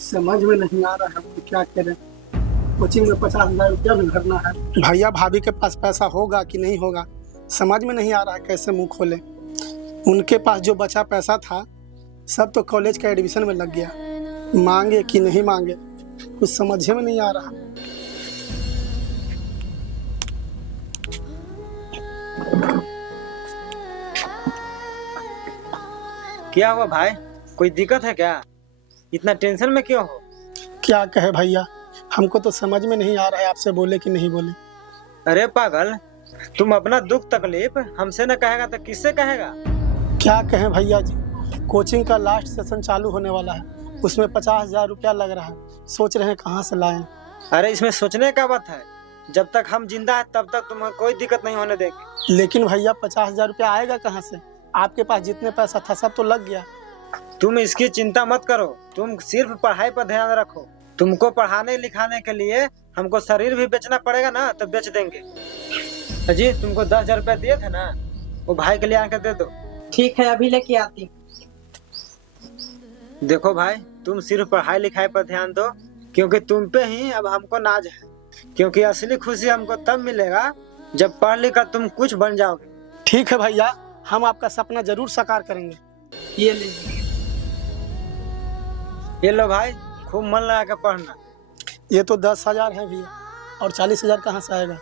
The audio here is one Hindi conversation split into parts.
समझ में नहीं आ रहा है तो क्या करें। कोचिंग में 50,000 रुपया भी भरना है। भैया भाभी के पास पैसा होगा कि नहीं होगा समझ में नहीं आ रहा है, कैसे मुंह खोले। उनके पास जो बचा पैसा था सब तो कॉलेज का एडमिशन में लग गया। मांगे कि नहीं मांगे कुछ समझ में नहीं आ रहा। क्या हुआ भाई, कोई दिक्कत है क्या? इतना टेंशन में क्यों हो? क्या कहे भैया, हमको तो समझ में नहीं आ रहा है आपसे बोले कि नहीं बोले। अरे पागल, तुम अपना दुख तकलीफ हमसे न कहेगा तो किससे कहेगा? क्या कहें भैया जी, कोचिंग का लास्ट सेशन चालू होने वाला है, उसमें 50,000 रुपया लग रहा है। सोच रहे हैं कहाँ से लाएं। अरे इसमें सोचने का बात है, जब तक हम जिंदा है तब तक तुम्हें कोई दिक्कत नहीं होने देगी। लेकिन भैया 50,000 रुपया आएगा कहाँ से? आपके पास जितने पैसा था सब तो लग गया। तुम इसकी चिंता मत करो, तुम सिर्फ पढ़ाई पर ध्यान रखो। तुमको पढ़ाने लिखाने के लिए हमको शरीर भी बेचना पड़ेगा ना, तो बेच देंगे। अजी तुमको 10,000 रुपया दिए थे ना, वो भाई के लिए आके दे दो। ठीक है, अभी लेके आती। देखो भाई, तुम सिर्फ पढ़ाई लिखाई पर ध्यान दो, क्योंकि तुम पे ही अब हमको नाज है। क्योंकि असली खुशी हमको तब मिलेगा जब पढ़ लिख कर तुम कुछ बन जाओगे। ठीक है भैया, हम आपका सपना जरूर साकार करेंगे। ये लीजिए। ये लो भाई, खूब मन लगा के पढ़ना। ये तो 10,000 है भैया, और 40,000 कहाँ से आएगा?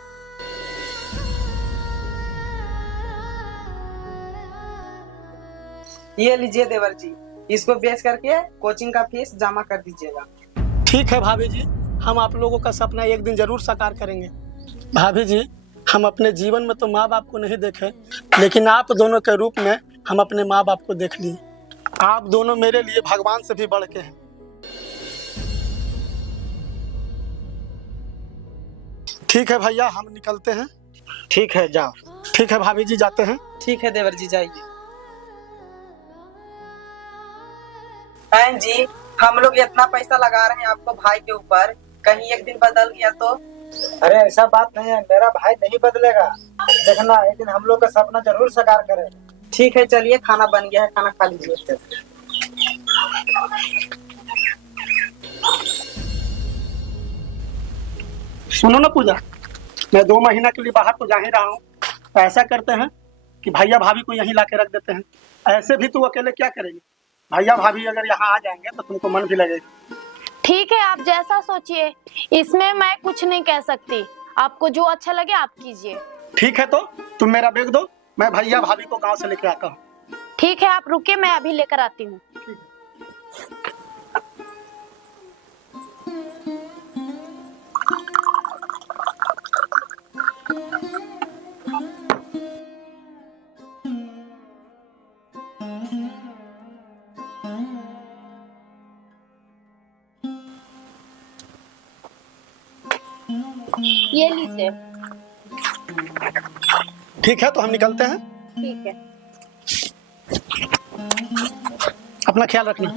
ये लीजिए देवर जी, इसको बेच करके कोचिंग का फीस जमा कर दीजिएगा। ठीक है भाभी जी, हम आप लोगों का सपना एक दिन जरूर साकार करेंगे। भाभी जी, हम अपने जीवन में तो माँ बाप को नहीं देखे, लेकिन आप दोनों के रूप में हम अपने माँ बाप को देख लिए। आप दोनों मेरे लिए भगवान से भी बढ़ के हैं। ठीक है भैया, हम निकलते हैं। ठीक है, जाओ। ठीक है भाभी जी, जाते हैं। ठीक है देवर जी, जाइए। बहन जी, हम लोग इतना पैसा लगा रहे हैं आपको भाई के ऊपर, कहीं एक दिन बदल गया तो? अरे ऐसा बात नहीं है, मेरा भाई नहीं बदलेगा। देखना, एक दिन हम लोग का सपना जरूर साकार करेगा। ठीक है, चलिए, खाना बन गया है, खाना खा लीजिए। सुनो ना पूजा, मैं 2 महीना के लिए बाहर तो जा ही रहा हूँ। तो ऐसा करते हैं कि भैया भाभी को यहीं ला के रख देते हैं। ऐसे भी तू अकेले क्या करेगी? भैया भाभी अगर यहाँ आ जाएंगे तो तुमको मन भी लगेगा। ठीक है, आप जैसा सोचिए, इसमें मैं कुछ नहीं कह सकती। आपको जो अच्छा लगे आप कीजिए। ठीक है, तो तुम मेरा बैग दो, मैं भैया भाभी को गांव से लेके आता हूँ। ठीक है, आप रुकिए, मैं अभी लेकर आती हूँ। ये लीजिए। ठीक है, तो हम निकलते हैं। ठीक है। अपना ख्याल रखना।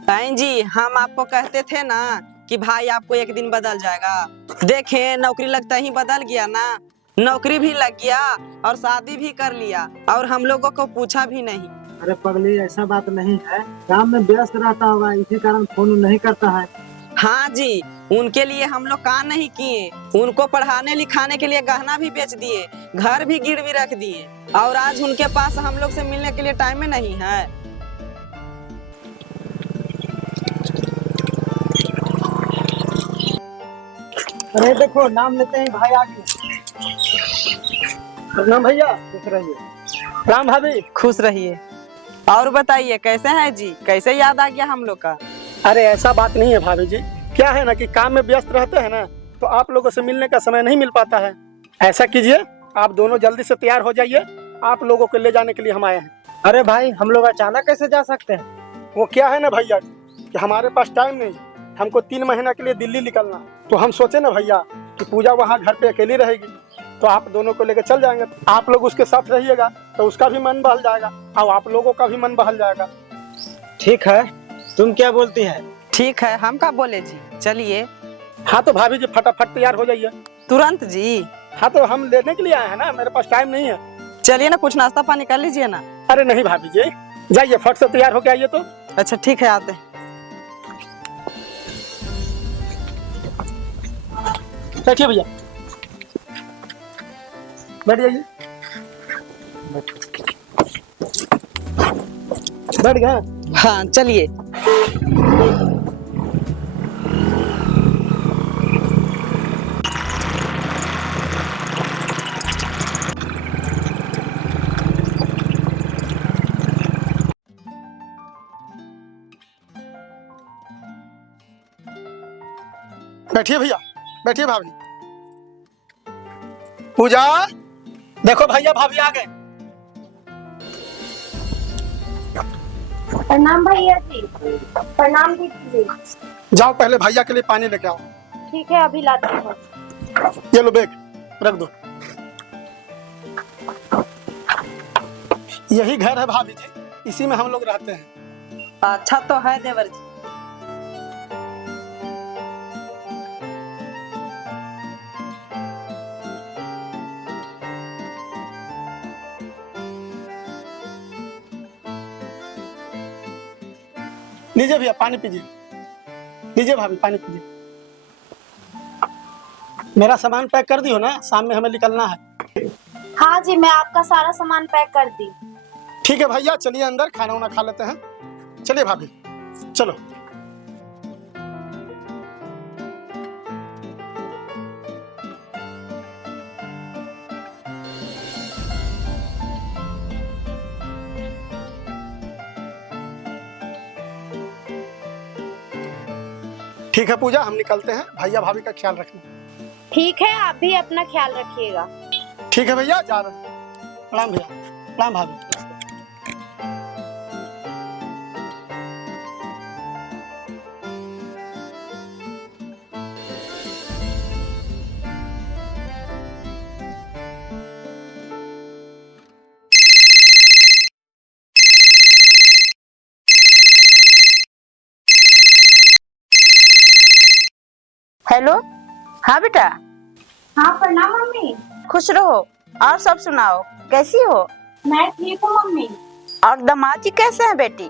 बहन जी, हम आपको कहते थे ना कि भाई आपको एक दिन बदल जाएगा। देखें, नौकरी लगता ही बदल गया ना। नौकरी भी लग गया और शादी भी कर लिया, और हम लोगों को पूछा भी नहीं। अरे पगली, ऐसा बात नहीं है, काम में व्यस्त रहता होगा, इसी कारण फोन नहीं करता है। हाँ जी, उनके लिए हम लोग काम नहीं किए, उनको पढ़ाने लिखाने के लिए गहना भी बेच दिए, घर भी गिरवी रख दिए, और आज उनके पास हम लोग से मिलने के लिए टाइम में नहीं है। अरे देखो, नाम लेते हैं भाई आगे। प्रणाम भैया। खुश रहिए। राम भाभी। खुश रहिए। और बताइए, कैसे हैं जी? कैसे याद आ गया हम लोग का? अरे ऐसा बात नहीं है भाभी जी, क्या है ना कि काम में व्यस्त रहते हैं ना, तो आप लोगों से मिलने का समय नहीं मिल पाता है। ऐसा कीजिए, आप दोनों जल्दी से तैयार हो जाइए, आप लोगों को ले जाने के लिए हम आए हैं। अरे भाई, हम लोग अचानक कैसे जा सकते हैं? वो क्या है ना भैया कि हमारे पास टाइम नहीं, हमको 3 महीना के लिए दिल्ली निकलना। तो हम सोचे ना भैया कि पूजा वहाँ घर पे अकेली रहेगी, तो आप दोनों को लेकर चल जाएंगे। आप लोग उसके साथ रहिएगा तो उसका भी मन बहल जाएगा और आप लोगों का भी मन बहल जाएगा। ठीक है, तुम क्या बोलती है? ठीक है, हम का बोले जी, चलिए। हाँ तो भाभी जी फटाफट तैयार हो जाइए। तुरंत जी? हाँ तो हम लेने के लिए आए हैं ना, मेरे पास टाइम नहीं है। चलिए ना, कुछ नाश्ता पानी कर लीजिए ना। अरे नहीं भाभी जी, जाइए फट से तैयार होके आइए तो। अच्छा ठीक है, आते हैं। बैठिए भैया, बैठ जाइए। बैठ गए? हाँ चलिए। बैठिए भैया, बैठिए भाभी। पूजा, देखो भैया भाभी आ गए। प्रणाम भैया जी। प्रणाम दीदी जी। जाओ पहले भैया के लिए पानी लेके आओ। ठीक है, अभी लाती हूँ। ये लो बैग रख दो। यही घर है भाभी जी, इसी में हम लोग रहते हैं। अच्छा तो है देवर जी। लीजिए भैया पानी पीजिए। लीजिए भाभी पानी पीजिए। मेरा सामान पैक कर दियो ना, शाम में हमें निकलना है। हाँ जी, मैं आपका सारा सामान पैक कर दी। ठीक है भैया, चलिए अंदर खाना वाना खा लेते हैं। चलिए भाभी, चलो। ठीक है पूजा, हम निकलते हैं। भैया भाभी का ख्याल रखना। ठीक है, आप भी अपना ख्याल रखिएगा। ठीक है भैया, जा रहे हैं। प्रणाम भैया। प्रणाम भाभी। हेलो। हाँ बेटा। हाँ प्रणाम मम्मी। खुश रहो। और सब सुनाओ, कैसी हो? मैं ठीक हूँ मम्मी। और दामाद जी कैसे हैं बेटी?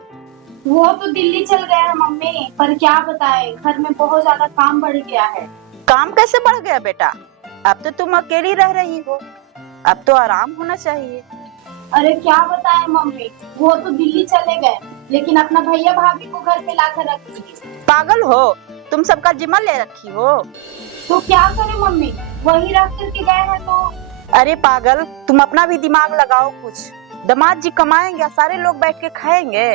वो तो दिल्ली चल गए हैं मम्मी, पर क्या बताए, घर में बहुत ज्यादा काम बढ़ गया है। काम कैसे बढ़ गया बेटा? अब तो तुम अकेली रह रही हो, अब तो आराम होना चाहिए। अरे क्या बताए मम्मी, वो तो दिल्ली चले गए, लेकिन अपना भैया भाभी को घर पे लाकर रख दिए। पागल हो, तुम सबका जिम्मा ले रखी हो। तो क्या करे मम्मी, वही रख करके गए हैं तो। अरे पागल, तुम अपना भी दिमाग लगाओ कुछ। दामाद जी कमाएंगे, सारे लोग बैठ के खाएंगे,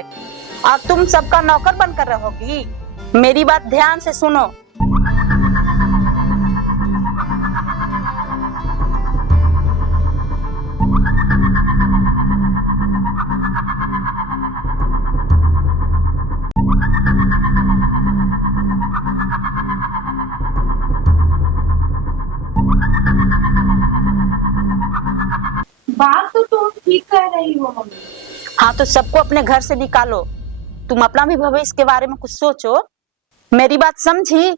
और तुम सबका नौकर बनकर रहोगी। मेरी बात ध्यान से सुनो। बात तो तुम ठीक कह रही हो मम्मी। हाँ तो सबको अपने घर से निकालो। तुम अपना भी भविष्य के बारे में कुछ सोचो। मेरी बात समझी?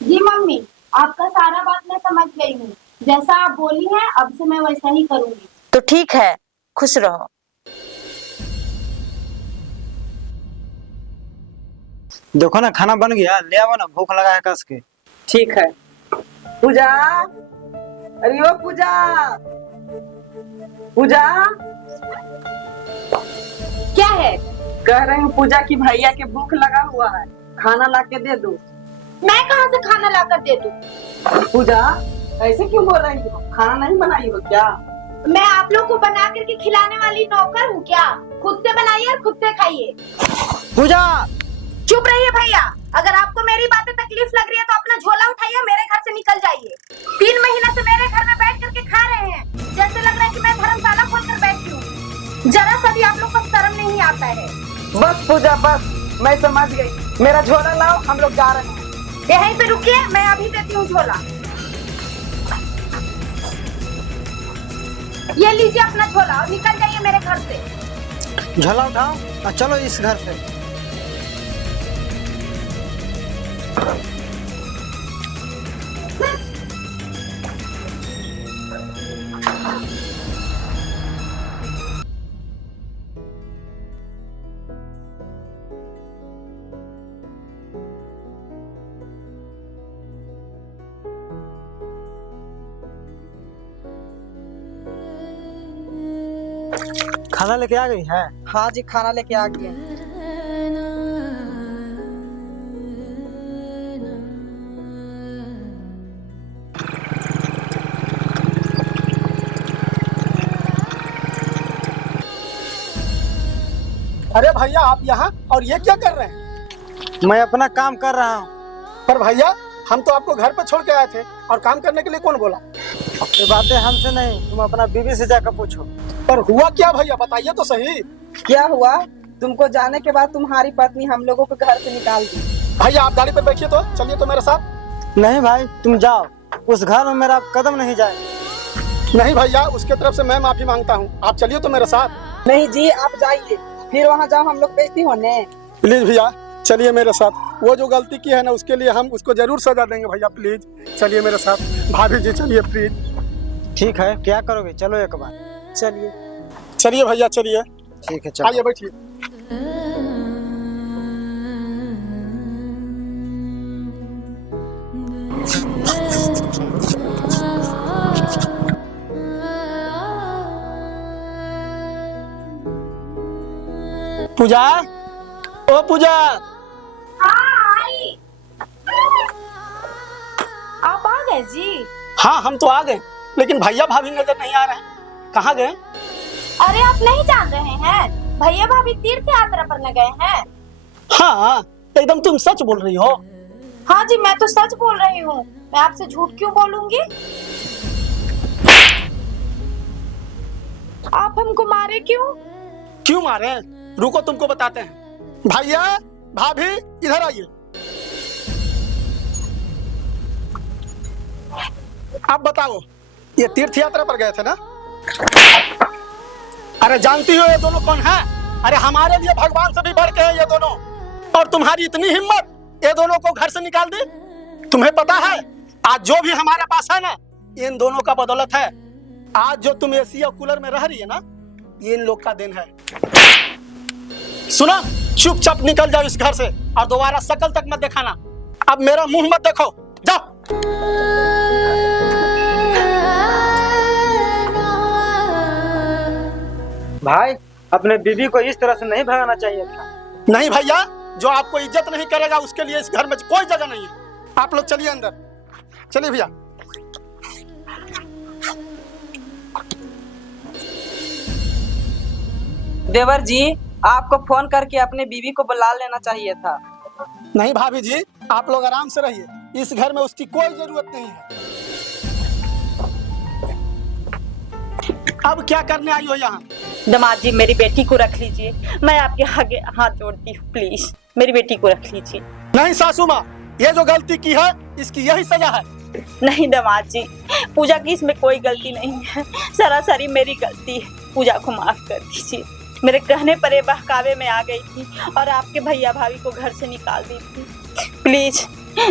जी मम्मी, आपका सारा बात मैं समझ गई हूँ। जैसा आप बोली हैं, अब से मैं वैसा ही करूँगी। तो ठीक है, खुश रहो। देखो ना, खाना बन गया, ले आओ ना, भूख लगा है कस के। ठीक है। पूजा, अरे ओ पूजा, पूजा। क्या है? कह रही हूँ पूजा की भैया के भूख लगा हुआ है, खाना ला के दे दो। मैं कहाँ से खाना लाकर दे दूँ? पूजा ऐसे क्यों बोल रही हो? खाना नहीं बनाई हो क्या? मैं आप लोग को बना करके खिलाने वाली नौकर हूँ क्या? खुद से बनाइए और खुद से खाइए। पूजा, चुप रहिए भैया। अगर आपको मेरी बातें तकलीफ लग रही है तो अपना झोला उठाइए, मेरे घर से निकल जाइए। 3 महीने से मेरे घर में बैठ करके खा रहे हैं, जैसे लग रहा है कि मैं धर्मशाला खोल कर बैठी हूँ। जरा सा भी आप लोग को शर्म नहीं आता है। बस पूजा बस, मैं समझ गई। मेरा झोला लाओ, हम लोग जा रहे हैं। यहीं पे रुकिए, मैं अभी देती हूँ झोला। ये लीजिए अपना झोला और निकल जाइए मेरे घर से। झोला उठाओ और चलो इस घर से। खाना लेके आ गई है? हाँ जी, खाना लेके आ गए। अरे भैया आप यहाँ, और ये क्या कर रहे हैं? मैं अपना काम कर रहा हूँ। पर भैया हम तो आपको घर पे छोड़ के आए थे, और काम करने के लिए कौन बोला? ये बातें हमसे नहीं, तुम अपना बीवी से जाकर पूछो। पर हुआ क्या भैया, बताइए तो सही। क्या हुआ? तुमको जाने के बाद तुम्हारी पत्नी हम लोगों को घर से निकाल दी। भैया आप गाड़ी पर बैठिए, तो चलिए तो मेरे साथ। नहीं भाई तुम जाओ, उस घर में मेरा कदम नहीं जाए। नहीं भैया, उसके तरफ से मैं माफी मांगता हूँ, आप चलिए तो मेरे साथ। नहीं जी, आप जाइए, फिर वहाँ जाओ हम लोग बेइज्जती होने। प्लीज भैया चलिए मेरे साथ, वो जो गलती की है ना उसके लिए हम उसको जरूर सजा देंगे भैया, प्लीज चलिए मेरे साथ। भाभी जी चलिए प्लीज। ठीक है, क्या करोगे? चलो एक बार। चलिए। चलिए भैया चलिए, ठीक है चलो। आइए बैठिए। पूजा, ओ पूजा। आप आ गए जी? हाँ हम तो आ गए, लेकिन भैया भाभी नजर नहीं आ रहे हैं, कहाँ गए? अरे आप नहीं जान रहे हैं, भैया भाभी तीर्थ यात्रा पर न गए हैं। हाँ एकदम तुम सच बोल रही हो। हाँ जी, मैं तो सच बोल रही हूँ, मैं आपसे झूठ क्यों बोलूंगी? आप हमको मारे क्यों? क्यों मारे? रुको तुमको बताते हैं। भैया भाभी इधर आइए। आप बताओ, ये तीर्थ यात्रा पर गए थे ना? अरे जानती हो ये दोनों कौन है? अरे हमारे लिए भगवान से भी बढ़ के हैं ये दोनों, और तुम्हारी इतनी हिम्मत, ये दोनों को घर से निकाल दी। तुम्हें पता है आज जो भी हमारे पास है ना, इन दोनों का बदौलत है। आज जो तुम एसी और कूलर में रह रही है ना, ये इन लोग का दिन है। सुना, चुपचाप निकल जाओ इस घर से, और दोबारा शक्ल तक मत दिखाना। अब मेरा मुंह मत देखो, जाओ। भाई अपने बीवी को इस तरह से नहीं भगाना चाहिए था। नहीं भैया, जो आपको इज्जत नहीं करेगा उसके लिए इस घर में कोई जगह नहीं है। आप लोग चलिए अंदर, चलिए भैया। देवर जी, आपको फोन करके अपने बीवी को बुला लेना चाहिए था। नहीं भाभी जी, आप लोग आराम से रहिए, इस घर में उसकी कोई जरूरत नहीं है। अब क्या करने आई हो यहाँ? दामाद जी मेरी बेटी को रख लीजिए, मैं आपके आगे हाथ जोड़ती हूँ, प्लीज मेरी बेटी को रख लीजिए। नहीं सासू माँ, ये जो गलती की है इसकी यही सजा है। नहीं दामाद जी, पूजा की इसमें कोई गलती नहीं है, सरासरी मेरी गलती है, पूजा को माफ कर दीजिए। मेरे कहने पर ये बहकावे में आ गई थी और आपके भैया भाभी को घर से निकाल दी थी। प्लीज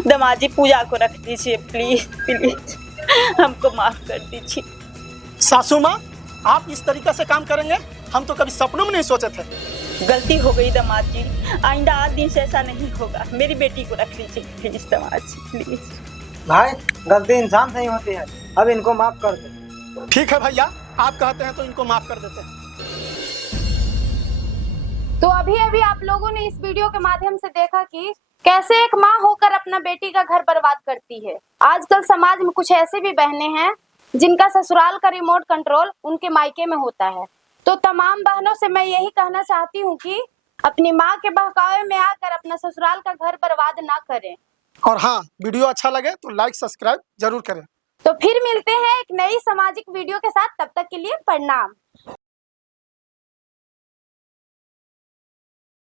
दामाद जी पूजा को रख दीजिए, प्लीज प्लीज हमको माफ कर दीजिए। सासू माँ, आप इस तरीके से काम करेंगे हम तो कभी सपनों में नहीं सोचे थे। गलती हो गई दामाद जी, आइंदा आज दिन से ऐसा नहीं होगा। मेरी बेटी को रख लीजिए प्लीज दामाद जी, प्लीज। भाई गलती इंसान से ही होती है, अब इनको माफ कर दो। ठीक है भैया, आप कहते हैं तो इनको माफ कर देते हैं। तो अभी अभी आप लोगों ने इस वीडियो के माध्यम से देखा कि कैसे एक माँ होकर अपना बेटी का घर बर्बाद करती है। आजकल समाज में कुछ ऐसे भी बहनें हैं जिनका ससुराल का रिमोट कंट्रोल उनके मायके में होता है। तो तमाम बहनों से मैं यही कहना चाहती हूँ कि अपनी माँ के बहकावे में आकर अपना ससुराल का घर बर्बाद ना करें। और हाँ, वीडियो अच्छा लगे तो लाइक सब्सक्राइब जरूर करें। तो फिर मिलते हैं एक नई सामाजिक वीडियो के साथ, तब तक के लिए प्रणाम।